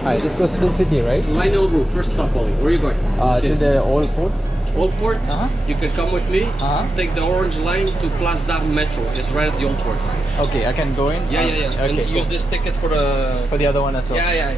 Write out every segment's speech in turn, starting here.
Alright, this goes to the city, right? Line over, first stop only. Where are you going? To the old port. Old Port? You can come with me. Take the orange line to Place d'Armes Metro. It's right at the Old Port. Okay, I can go in? Yeah. Okay, and use this ticket for the other one as well? Yeah.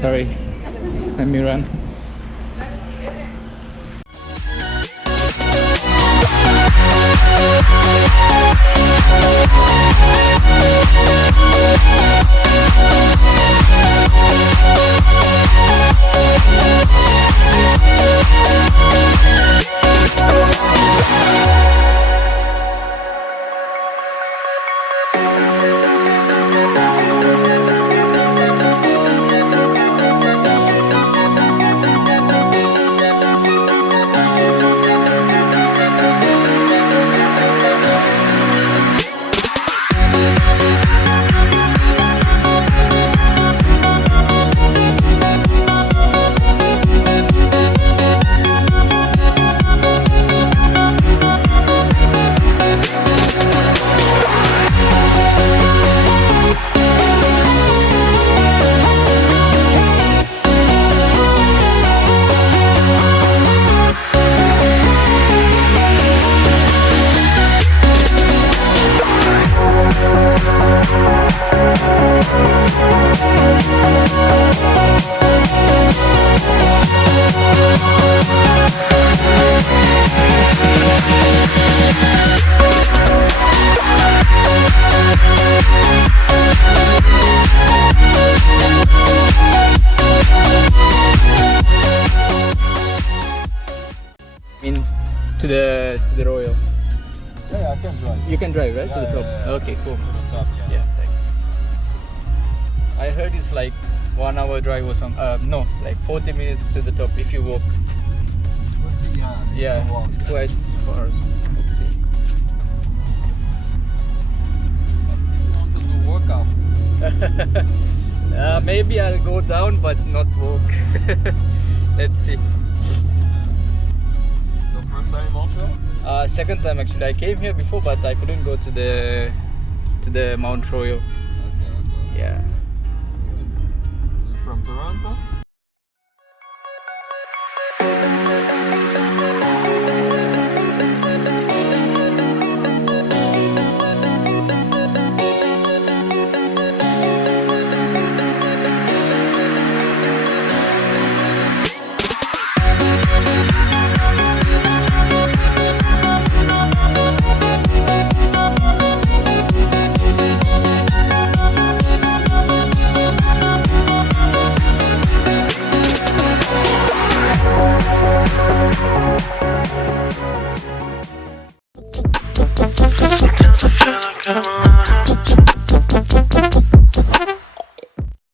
Sorry, let me run. Yeah, I can drive. You can drive, right? Yeah, to the top. yeah. Okay, cool. To the top, yeah. Yeah, thanks. I heard it's like 1 hour drive or some. No, like 40 minutes to the top if you walk. Yeah, you Yeah, can walk, it's yeah. quite far. Let's see. If you want to do workout, Maybe I'll go down but not walk. Let's see. the first time in Montreal? Second time actually. I came here before but I couldn't go to the Montreal. Okay. Yeah. You're from Toronto?